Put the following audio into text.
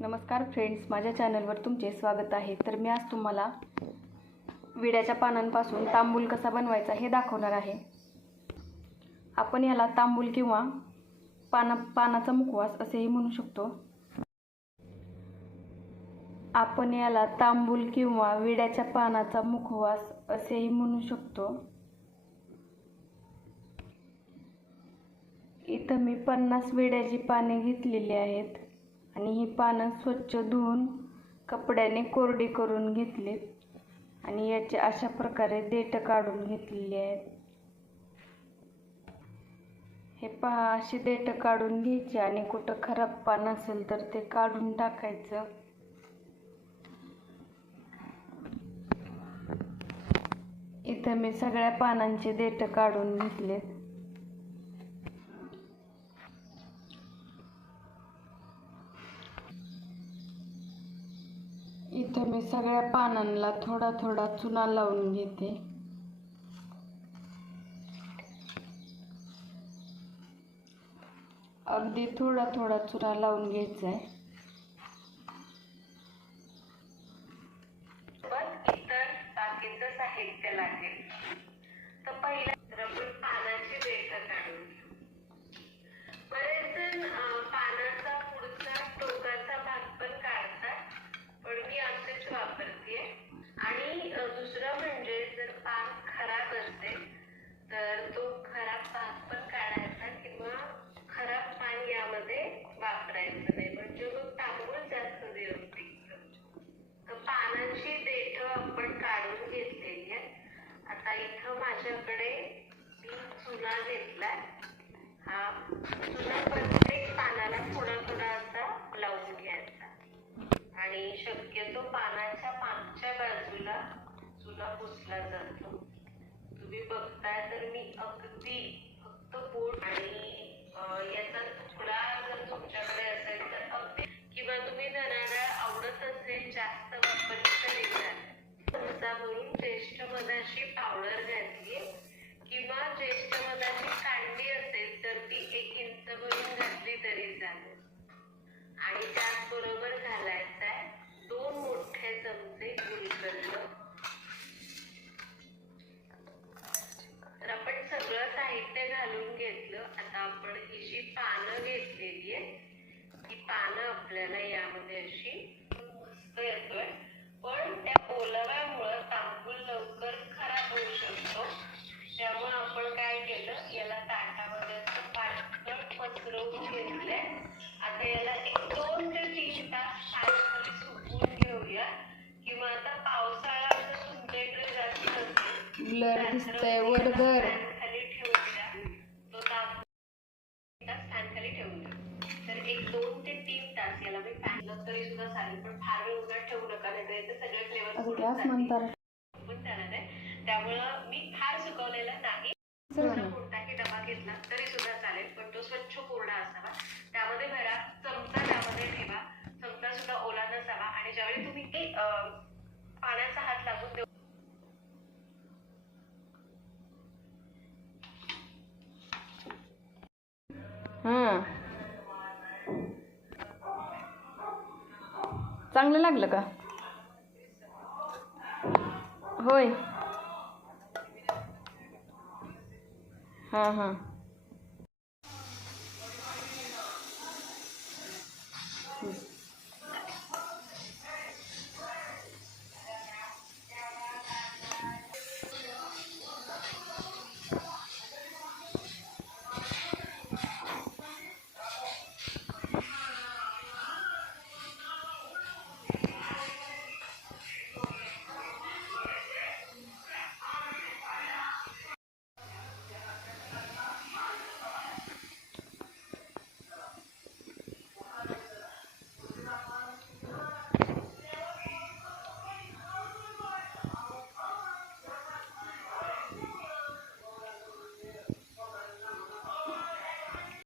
नमस्कार फ्रेंड्स माझ्या चॅनलवर तुमचे स्वागत आहे. तर मी आज तुम्हाला विड्याच्या पानांपासून तांबूल कसा बनवायचा हे दाखवणार आहे. आपण याला तांबूल किंवा पाना पानाचा मुखवास असेही म्हणू शकतो. आपण याला तांबूल किंवा विड्याच्या पानाचा मुखवास असेही म्हणू शकतो. इथं मी पन्नास विड्याची पाने घेतलेली आहेत. आणि ही पानं स्वच्छ धुवून कपड्याने कोरडी करून घेतली. आणि याचे अशा प्रकारे देठ काढून घेतलेली आहेत. हे पहा अशी देठ काढून घ्यायची आणि कुठं खराब पान असेल तर ते काढून टाकायचं. इथं मी सगळ्या पानांचे देठ काढून घेतलेत. इथं मी सगळ्या पानांना थोडा थोडा चुना लावून घेते. अगदी थोडा थोडा चुना लावून घ्यायचा आहे इतर साहित्य लागेल. तर पहिला तर पानाची देठ काढून असते तर तो खराब भाग पण काढायचा किंवा खराब पान यामध्ये वापरायचं नाही. म्हणजे मग तांबूळ जास्त दिवस तर पानांची देठ आपण काढून घेतलेली आहे आता इथं माझ्याकडे मी चुना घेतलाय. हा चुना प्रत्येक पानाला थोडा थोडा असा लावून घ्यायचा. आणि शक्यतो पानाच्या मागच्या बाजूला चुना पुसला जातो. तुम्ही बघताय तर मी अगदी फक्त पोट आणि याचा तुकडा जर तुमच्याकडे असेल तर अगदी. किंवा तुम्ही धनाडा आवडत असेल जास्त वापरली तरी चालेल चमचाभरून ज्येष्ठ मधाशी पावडर घातली. किंवा जे पसरवून घेतलंय आता याला एक दोन ते तीन तास छान सुकवून घेऊया किंवा आता पावसाळा तुमच्या इकडे जास्त असेल ब्लर दिसतंय वरगर खाली ठेवून द्या तो ताप फॅन खाली ठेवून द्या तर एक दोन ते तीन तास याला मी फॅनला तरी सुद्धा चालेल पण फार वेळ उन्हात ठेवू नका नाही तर सगळे फ्लेवर पण जाणार आहे त्यामुळं मी फार सुकवलेला जावा आणि ज्यावेळी तुम्ही ते पाण्याचा हात लागून देऊ चांगलं लागलं का? होय. हा हा.